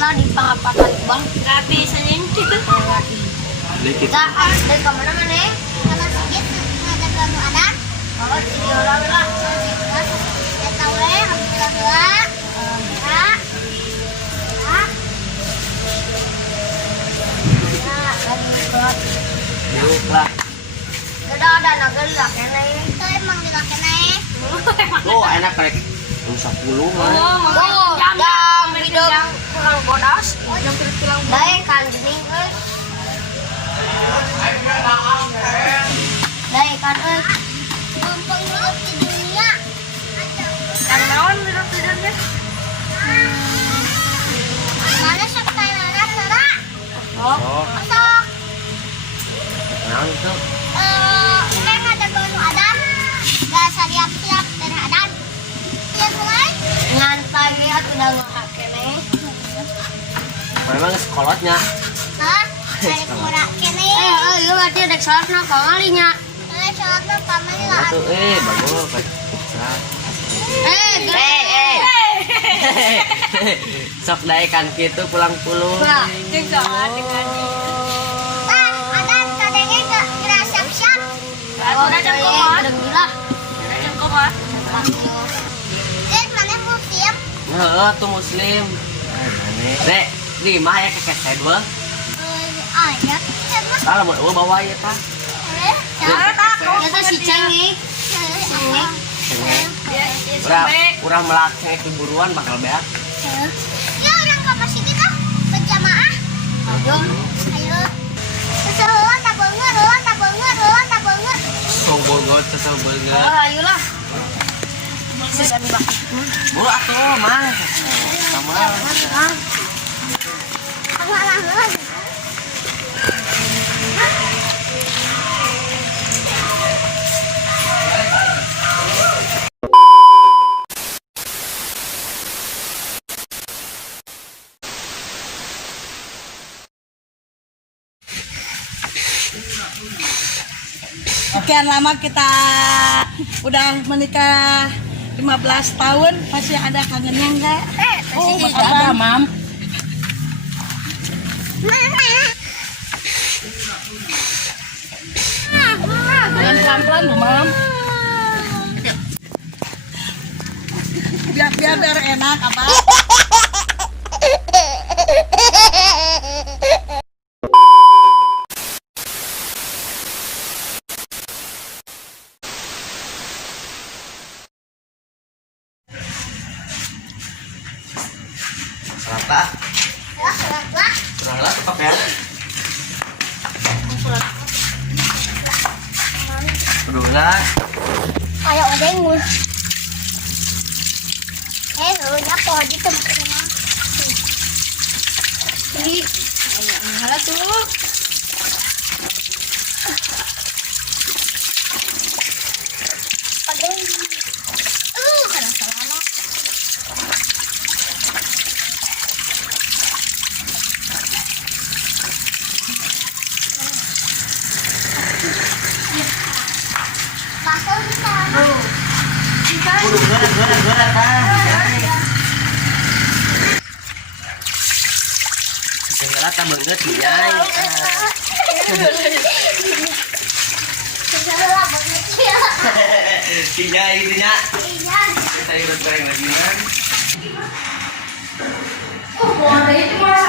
lah di pangapatan bang. Gratis aja itu. Dikit. Nah, dari kemana mana? Kalau sedikit ada kamu ada. Oh, di orang lah. Ya tahu alhamdulillah. Yuk lah. Ada naga lah kena ini. Itu emang dilakukan Oh, enak kayak 10 mah. Oh, jam hidup kurang bodas. Jam pulang. Dai kan gening euy. Dai kan euy. mumpung hidup di dunia. Yang naon tidur-tidurnya? Mana sampai mana Sara? Oh, Masuk. kenal itu. Ini ada bonu Adam. Gak siap-siap dari Adam. Iya mulai. Ngantai lihat udah ngehake nih. Memang sekolotnya. Hah? Dari kurang kene. Lu berarti ada salatna kangalinya. Soalnya paman lah. Tuh, bagus. Pizza. Sok dae kan kitu pulang-pulang. Jeung soal dengan Adam tadinya gak kira siap-siap. udah jam koma. Alhamdulillah. Udah jam koma. Mana musim? Heeh, tuh muslim. Dek, 5 ya kakek saya dua. Ayat. Kalau mau bawa ya tah. Itu si Cengik. Cengek. Urang melaknya itu buruan bakal beak. Ya orang ke masjid kita berjamaah. Ayo. Ayo. Seseruan tak banget, ruan tak banget, ruan tak banget. Sobogot, sesobogot. Ayolah. Bu atuh mang. Sama. Kamu alang-alang. Sekian lama kita udah menikah 15 tahun, masih ada kangennya enggak? Oh, masih ada, Mam. Jangan pelan-pelan loh, Mam. Biar enak, apa? Selata. Lah. Kuranglah tetap ya. Udah. Kayak odeng. Runya kok di tempat rumah. Ini malah tuh. Odeng. Karena salah. Bakal di sana. Gura kan. Segala tak banget ya. Salah banget ya. Tiga ininya. Iya. Kita ikut goreng lagi kan. Oh, ada itu mas.